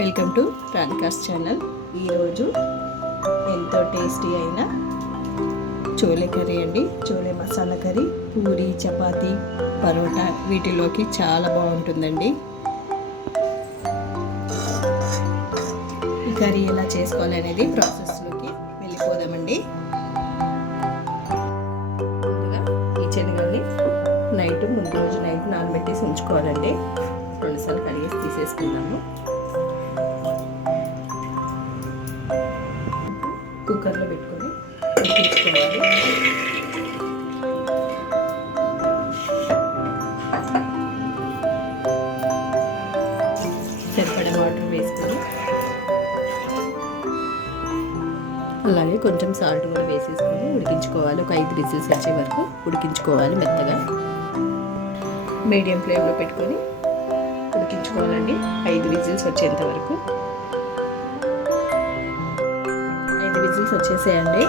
Welcome to Radhika's channel. ఈరోజు ఎంతో tasty అయిన చోలే కర్రీ అండి. చోలే మసాలా కర్రీ పూరి, చపాతీ, పరోటా వీటిలోకి చాలా బాగుంటుందండి. ఈ కర్రీ ఎలా చేసుకోవాలి అనేది ప్రాసెస్లోకి వెళ్ళిపోదామండి. ముందుగా ఈ శనగల్ని ముందు రోజు నైట్ నానబెట్టేసి ఉంచుకోవాలండి. 2 సార్లు కడిగేసి తీసేసుకుందాము. కుక్కర్లో పెట్టుకొని ఉడికించుకోవాలి. సరిపడా వాటర్ వేసుకొని అలాగే కొంచెం సాల్ట్ కూడా వేసేసుకొని ఉడికించుకోవాలి. ఒక 5 విజిల్స్ వచ్చే వరకు ఉడికించుకోవాలి. మెత్తగా మీడియం ఫ్లేమ్లో పెట్టుకొని ఉడికించుకోవాలండి. 5 విజిల్స్ వచ్చేంత వరకు. 5 విజిల్స్ వచ్చేసేయండి.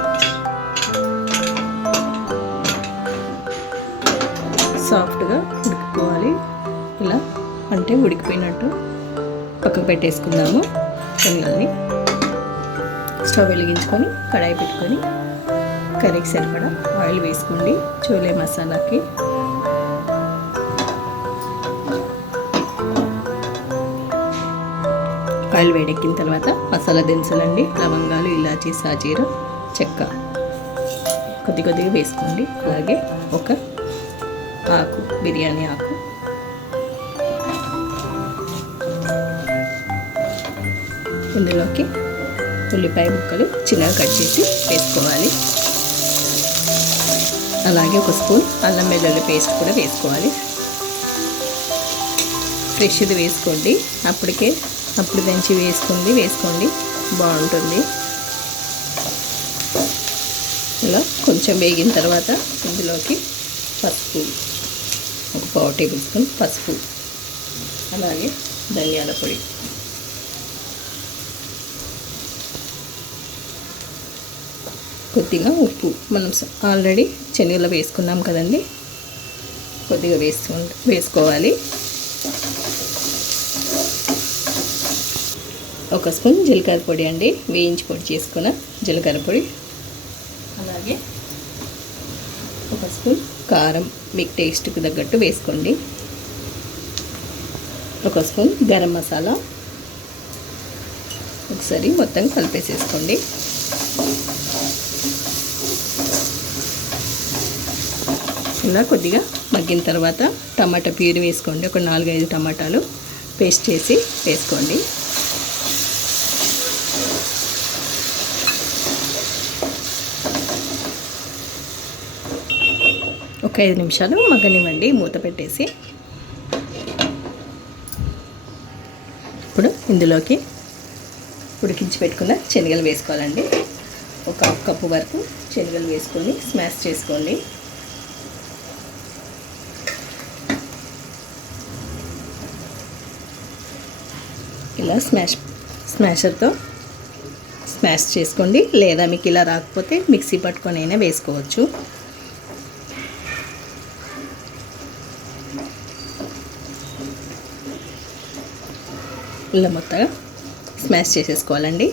సాఫ్ట్గా ఉడికిపోవాలి. ఇలా అంటే ఉడికిపోయినట్టు పక్కకు పెట్టేసుకుందాము. శనగల్ని స్టవ్ వెలిగించుకొని కడాయి పెట్టుకొని కర్రీకి సరిపడా ఆయిల్ వేసుకోండి. చోలే మసాలాకి ఆయిల్ వేడెక్కిన తర్వాత మసాలా దినుసులండి, లవంగాలు, ఇలాచీ, సాజీర, చెక్క కొద్దిగా వేసుకోండి. అలాగే ఒక ఆకు, బిర్యానీ ఆకు, ఇందులోకి ఉల్లిపాయ ముక్కలు చిన్నగా కట్ చేసి వేసుకోవాలి. అలాగే ఒక స్పూన్ అల్లం వెల్లుల్లి పేస్ట్ కూడా వేసుకోవాలి. ఫ్రెష్ది వేసుకోండి. అప్పుడు దంచి వేసుకోండి బాగుంటుంది. ఇలా కొంచెం వేగిన తర్వాత ఇందులోకి పసుపు, ఒక 1/4 టేబుల్ స్పూన్ పసుపు, అలాగే ధనియాల పొడి, కొద్దిగా ఉప్పు. మనం ఆల్రెడీ శనగలు వేసుకున్నాం కదండి, కొద్దిగా వేసుకోవాలి. ఒక స్పూన్ జీలకర్ర పొడి అండి, వేయించి పొడి చేసుకున్న జీలకర్ర పొడి. అలాగే ఒక స్పూన్ కారం మీకు టేస్ట్కి తగ్గట్టు వేసుకోండి. ఒక స్పూన్ గరం మసాలా. ఒకసారి మొత్తం కలిపేసేసుకోండి. ఇలా కొద్దిగా మగ్గిన తర్వాత టమాటా ప్యూరీ వేసుకోండి. ఒక 4-5 టమాటాలు పేస్ట్ చేసి వేసుకోండి. ఒక 5 నిమిషాలు మగ్గనివ్వండి మూత పెట్టేసి. ఇప్పుడు ఇందులోకి ఉడికించి పెట్టుకున్న శనగలు వేసుకోవాలండి. ఒక 1 కప్పు వరకు శనగలు వేసుకొని స్మాష్ చేసుకోండి. ఇలా స్మాషర్తో స్మాష్ చేసుకోండి. లేదా మీకు ఇలా రాకపోతే మిక్సీ పట్టుకొని అయినా వేసుకోవచ్చు. ఇలా మొత్తగా స్మాష్ చేసేసుకోవాలండి.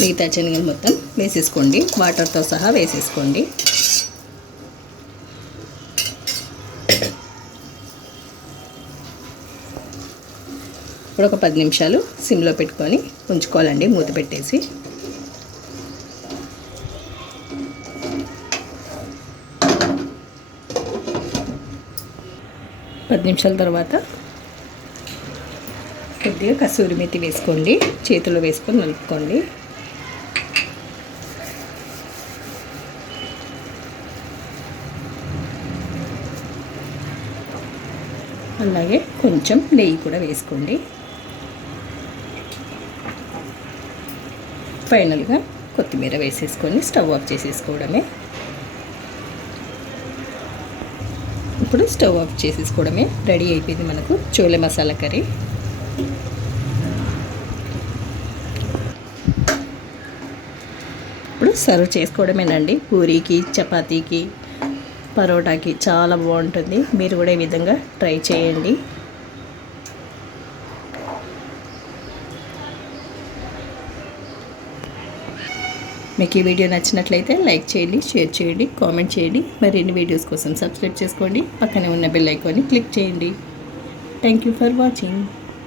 మిగతా శనగలు మొత్తం వేసేసుకోండి. వాటర్తో సహా వేసేసుకోండి. ఇప్పుడు ఒక 10 నిమిషాలు సిమ్లో పెట్టుకొని ఉంచుకోవాలండి మూత పెట్టేసి. నిమిషాల తర్వాత కొద్దిగా కసూరి మెతి వేసుకోండి. చేతిలో వేసుకొని నలుపుకోండి. అలాగే కొంచెం నెయ్యి కూడా వేసుకోండి. ఫైనల్గా కొత్తిమీర వేసేసుకొని స్టవ్ ఆఫ్ చేసేసుకోవడమే. ఇప్పుడు స్టవ్ ఆఫ్ చేసేసుకోవడమే. రెడీ అయిపోయింది మనకు చోలే మసాలా కర్రీ. ఇప్పుడు సర్వ్ చేసుకోవడమేనండి. పూరీకి, చపాతీకి, పరోటాకి చాలా బాగుంటుంది. మీరు కూడా ఈ విధంగా ట్రై చేయండి. మీకు ఈ వీడియో నచ్చినట్లయితే లైక్ చేయండి, షేర్ చేయండి, కామెంట్ చేయండి. మరిన్ని వీడియోస్ కోసం సబ్స్క్రైబ్ చేసుకోండి. పక్కనే ఉన్న బెల్ ఐకాన్ని క్లిక్ చేయండి. Thank you for watching.